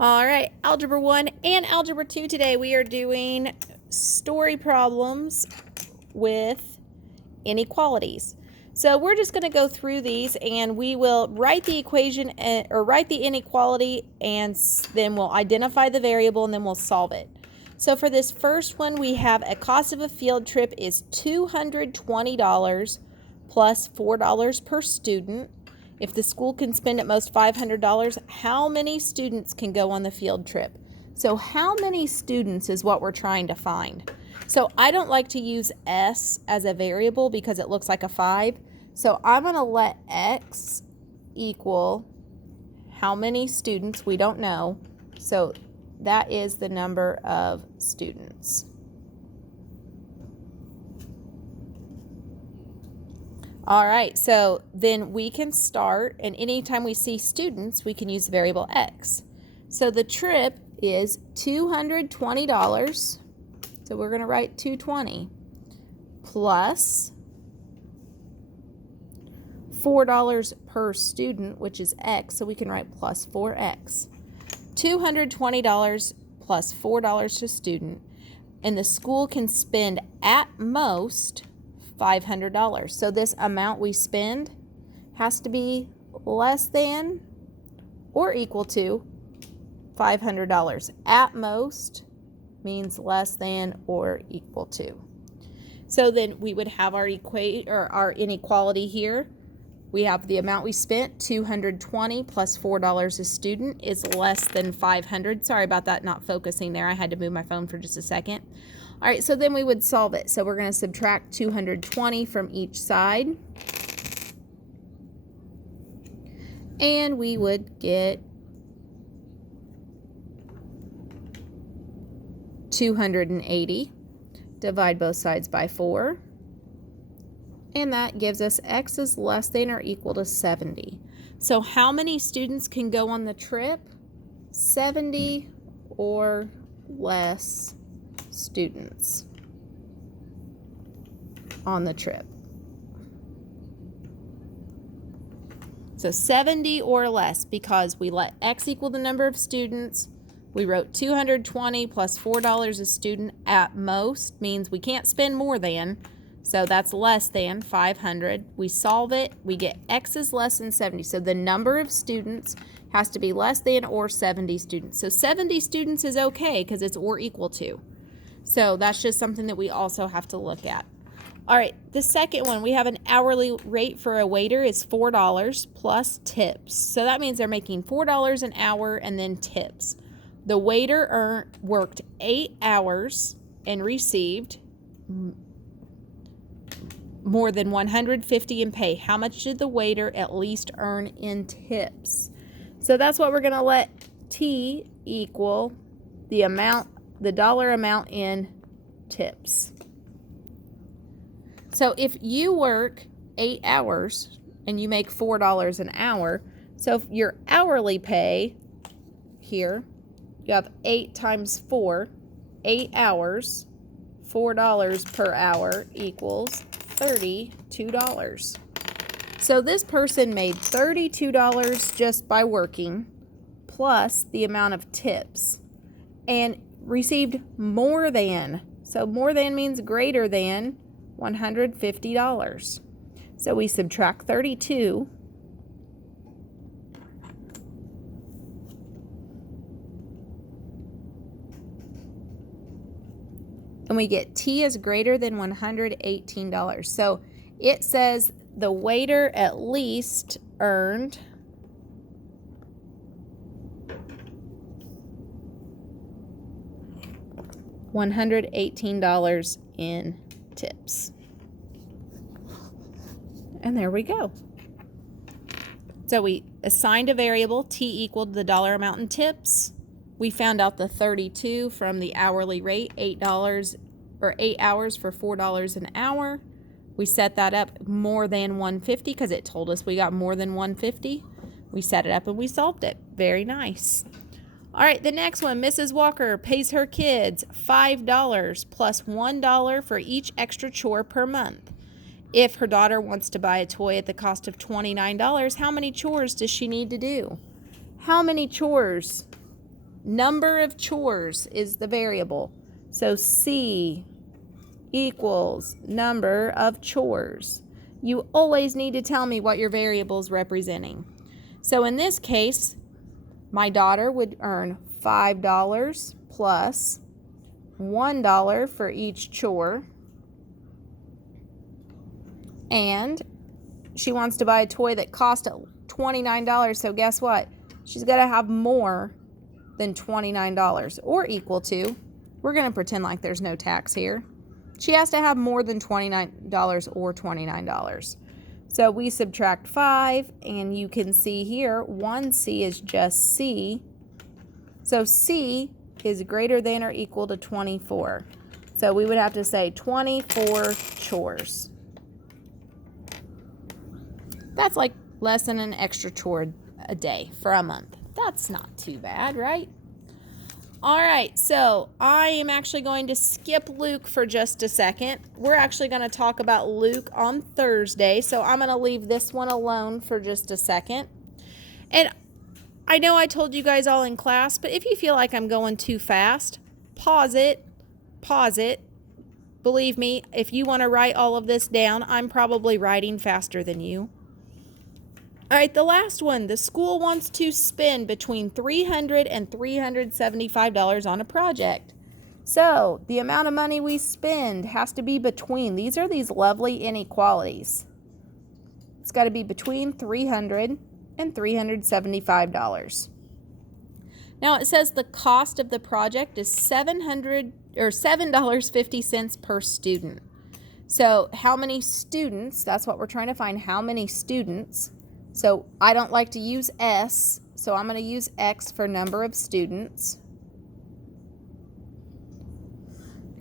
All right, Algebra 1 and Algebra 2 today we are doing story problems with inequalities. So we're just going to go through these and we will write the equation or write the inequality and then we'll identify the variable and then we'll solve it. So for this first one we have a cost of a field trip is $220 plus $4 per student. If the school can spend at most $500, how many students can go on the field trip? So how many students is what we're trying to find. So I don't like to use S as a variable because it looks like a 5. So I'm going to let X equal how many students, we don't know. So that is the number of students. All right, so then we can start, and anytime we see students, we can use the variable X. So the trip is $220, so we're going to write 220, plus $4 per student, which is X, so we can write plus 4X. $220 plus $4 to student, and the school can spend at most $500. So this amount we spend has to be less than or equal to $500. At most means less than or equal to. So then we would have our inequality here. We have the amount we spent, $220 plus $4 a student is less than $500. Sorry about that, not focusing there. I had to move my phone for just a second. All right, so then we would solve it. So we're going to subtract 220 from each side. And we would get 280. Divide both sides by 4. And that gives us X is less than or equal to 70. So how many students can go on the trip? 70 or less students on the trip. So 70 or less, because we let X equal the number of students. We wrote 220 plus $4 a student at most means we can't spend more than, so that's less than 500. We solve it, we get X is less than 70. So the number of students has to be less than or 70 students. So 70 students is okay because it's or equal to. So that's just something that we also have to look at. All right, the second one, we have an hourly rate for a waiter is $4 plus tips. So that means they're making $4 an hour and then tips. The waiter worked 8 hours and received more than $150 in pay. How much did the waiter at least earn in tips? So that's what we're going to let T equal the dollar amount in tips. So if you work 8 hours and you make $4 an hour, so if your hourly pay here, you have 8 times 4, 8 hours, $4 per hour equals $32. So this person made $32 just by working, plus the amount of tips, and received more than, so more than means greater than $150. So we subtract 32 and we get T is greater than $118. So it says the waiter at least earned $118 in tips. And there we go. So we assigned a variable, T equaled the dollar amount in tips. We found out the 32 from the hourly rate, $8 or 8 hours for $4 an hour. We set that up more than 150 because it told us we got more than 150. We set it up and we solved it. Very nice. All right, the next one, Mrs. Walker pays her kids $5 plus $1 for each extra chore per month. If her daughter wants to buy a toy at the cost of $29, how many chores does she need to do? How many chores number of chores is the variable. So C equals number of chores. You always need to tell me what your variable is representing. So in this case, my daughter would earn $5 plus $1 for each chore. And she wants to buy a toy that cost $29. So guess what? She's got to have more than $29 or equal to. We're going to pretend like there's no tax here. She has to have more than $29 or $29. So we subtract 5, and you can see here 1C is just C. So C is greater than or equal to 24. So we would have to say 24 chores. That's like less than an extra chore a day for a month. That's not too bad, right? All right, so I am actually going to skip Luke for just a second. We're actually going to talk about Luke on Thursday, so I'm going to leave this one alone for just a second. And I know I told you guys all in class, but if you feel like I'm going too fast, pause it. Believe me, if you want to write all of this down, I'm probably writing faster than you. All right, the last one. The school wants to spend between $300 and $375 on a project. So the amount of money we spend has to be between. These are these lovely inequalities. It's got to be between $300 and $375. Now it says the cost of the project is $7.50 per student. So how many students? That's what we're trying to find. How many students? So I don't like to use S, so I'm going to use X for number of students.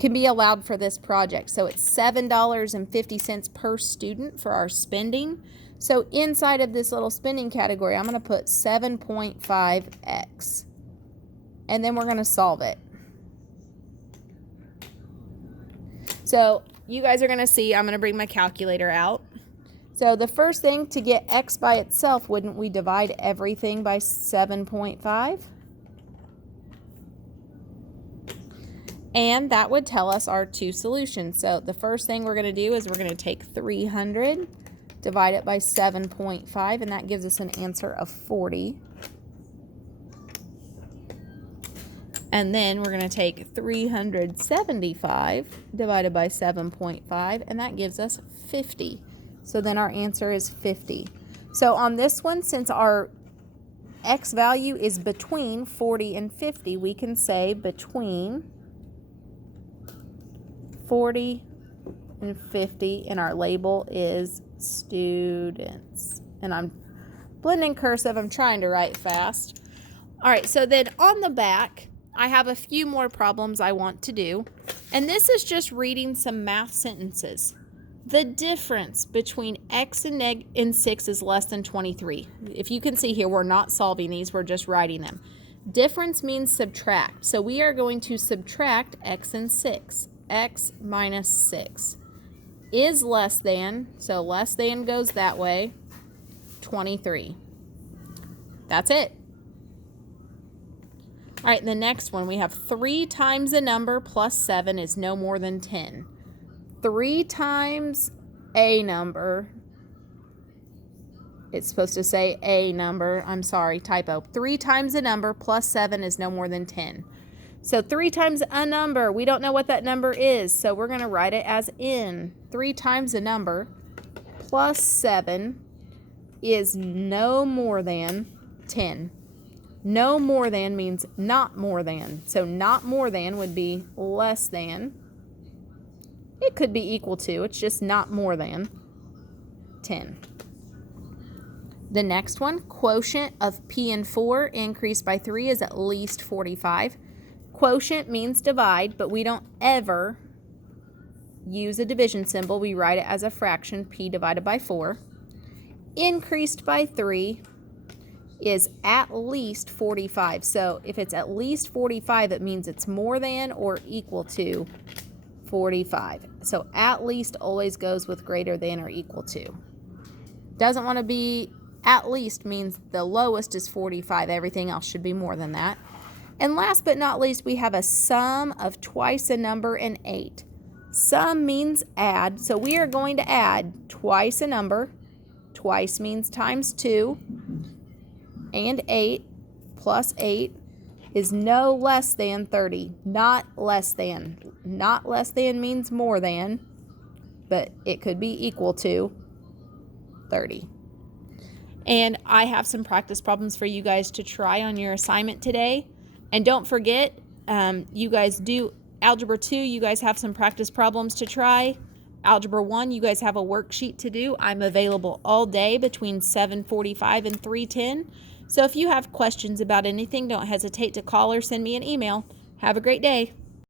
Can be allowed for this project. So it's $7.50 per student for our spending. So inside of this little spending category, I'm going to put 7.5X. And then we're going to solve it. So you guys are going to see, I'm going to bring my calculator out. So the first thing, to get X by itself, wouldn't we divide everything by 7.5? And that would tell us our two solutions. So the first thing we're going to do is we're going to take 300, divide it by 7.5, and that gives us an answer of 40. And then we're going to take 375 divided by 7.5, and that gives us 50. So then our answer is 50. So on this one, since our X value is between 40 and 50, we can say between 40 and 50, and our label is students. And I'm blending cursive. I'm trying to write fast. All right, so then on the back, I have a few more problems I want to do. And this is just reading some math sentences. The difference between X and 6 is less than 23. If you can see here, we're not solving these, we're just writing them. Difference means subtract. So we are going to subtract X and 6. X minus 6 is less than, so less than goes that way, 23. That's it. All right, the next one, we have 3 times a number plus 7 is no more than 10. 3 times a number, it's supposed to say a number, I'm sorry, typo. 3 times a number plus 7 is no more than 10. So 3 times a number, we don't know what that number is, so we're going to write it as n. 3 times a number plus 7 is no more than 10. No more than means not more than. So not more than would be less than. It could be equal to, it's just not more than 10. The next one, quotient of P and 4 increased by 3 is at least 45. Quotient means divide, but we don't ever use a division symbol. We write it as a fraction, P divided by 4. Increased by 3 is at least 45. So if it's at least 45, it means it's more than or equal to 45. So at least always goes with greater than or equal to. Doesn't want to be, at least means the lowest is 45. Everything else should be more than that. And last but not least, we have a sum of twice a number and 8. Sum means add, so we are going to add twice a number. Twice means times 2, and 8 plus 8 is no less than 30, not less than. Not less than means more than, but it could be equal to 30. And I have some practice problems for you guys to try on your assignment today. And don't forget, you guys do Algebra 2, you guys have some practice problems to try. Algebra 1, you guys have a worksheet to do. I'm available all day between 7:45 and 3:10. So if you have questions about anything, don't hesitate to call or send me an email. Have a great day.